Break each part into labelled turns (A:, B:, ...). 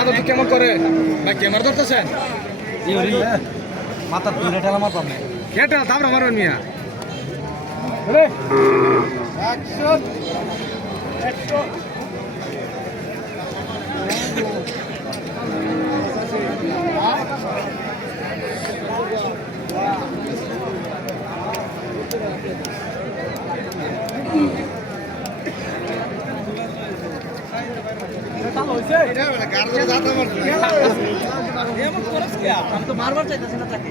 A: মাথা তো কেমন করে? ভাই ক্যামেরা ধরতেছেন?
B: মাথা তুলে ঠেলা মারতাম পাবে
A: কেটে তারপর মারবেন মিয়া।
B: আমি তো মারবার চাইতেছি না। তাকে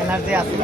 B: এনার্জি আছে।